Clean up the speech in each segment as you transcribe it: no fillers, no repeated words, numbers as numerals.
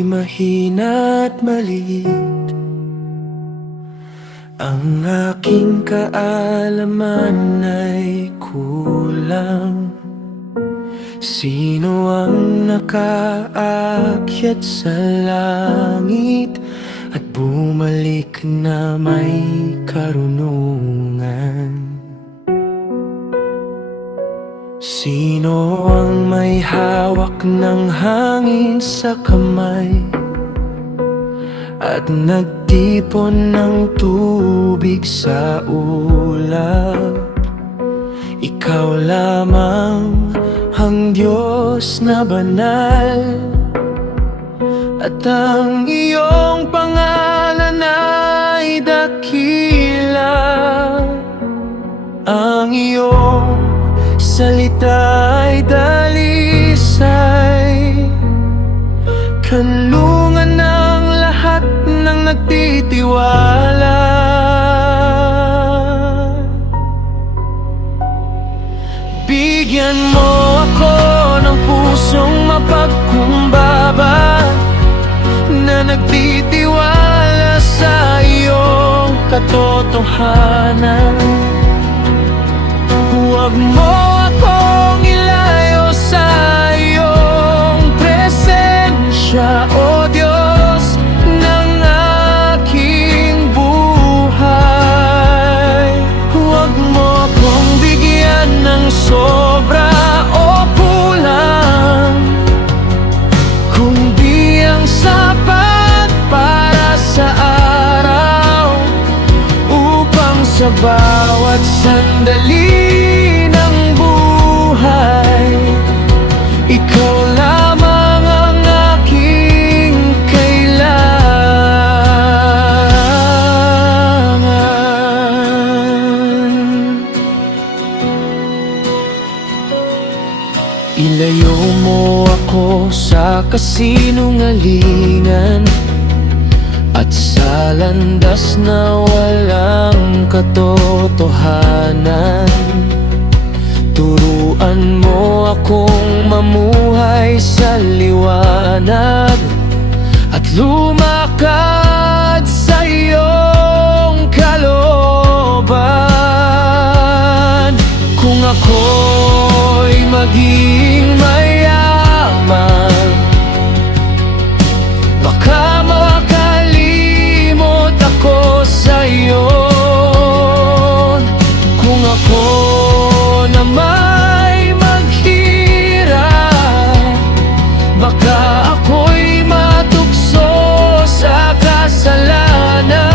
ako'y mahina't maliit. Ang aking kaalaman ay kulang. Sino ang nakaakyat sa langit at bumalik na may karunungan? Sino ang may hawak ng hangin sa kamay at nagtipon ng tubig sa ulap? Ikaw lamang ang Diyos na banal, at ang iyong pangalan ay dakila. Ang iyong salita'y dalisay, kanlungan ng lahat ng nagtitiwala. Bigyan mo ako ng pusong mapagkumbaba na nagtitiwala sa iyong katotohanan. Huwag mo akong ilayo sa iyong presensya, O Diyos ng aking buhay. Huwag mo akong bigyan ng sobra o kulang, kundi ang sapat para sa araw, upang sa bawat sandali ikaw lamang ang aking kailangan. Ilayo mo ako sa kasinungalingan at sa landas na walang katotohanan. Turuan mo akong mamuhay sa liwanag at lumakad sa iyong kalooban. Kung ako'y maging mayaman, baka makalimot ako sa iyo. Kung ako na may maghirap, baka ako'y matukso sa kasalanan.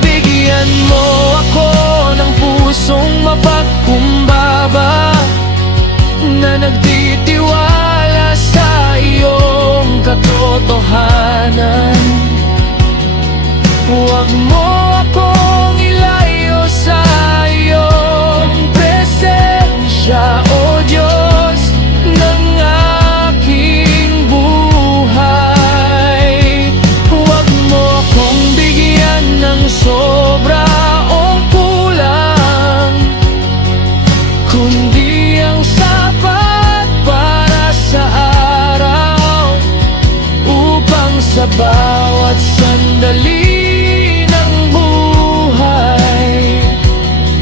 Bigyan mo ako ng pusong mapagkumbaba na nagtitiwala sa iyong katotohanan. Huwag mo akong ilayo sa iyong presensya, O Diyos ng aking buhay. Huwag mo akong bigyan ng sobra o kulang, kundi ang sapat para sa araw, upang sa bawat sandali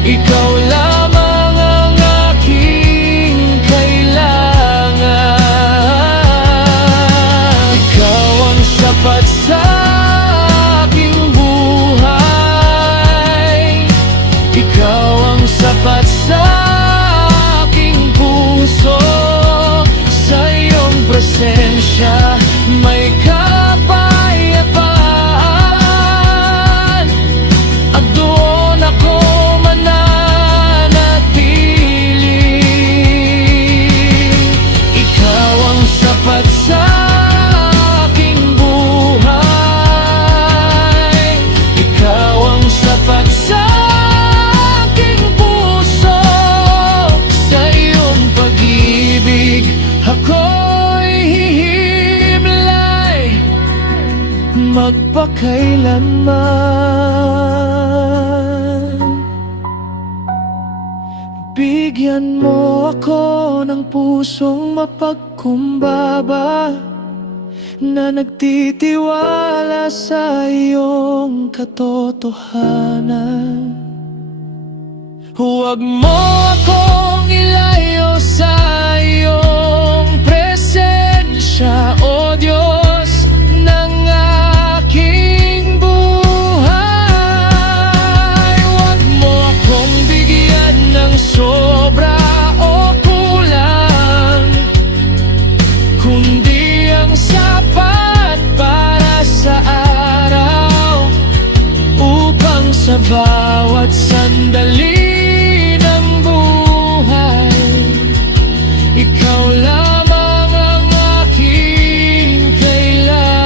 ikaw lamang ang aking kailangan. Ikaw ang sapat sa aking buhay. Ikaw ang sapat sa aking puso. Sa iyong presensya may kapayapaan, at doon ako sa aking buhay. Ikaw ang sapat sa aking puso. Sa iyong pag-ibig ako'y hihimlay magpakailanman. Bigyan mo ako ng ng pusong mapagkumbaba na nagtitiwala sa iyong katotohanan. Huwag mo akong ilayo sa iyong presensya, O Diyos ng aking buhay. Huwag mo akong bigyan ng sobra o kulang, kundi ang sapat para sa araw, upang sa bawat sandali ikaw lamang ang aking kailangan.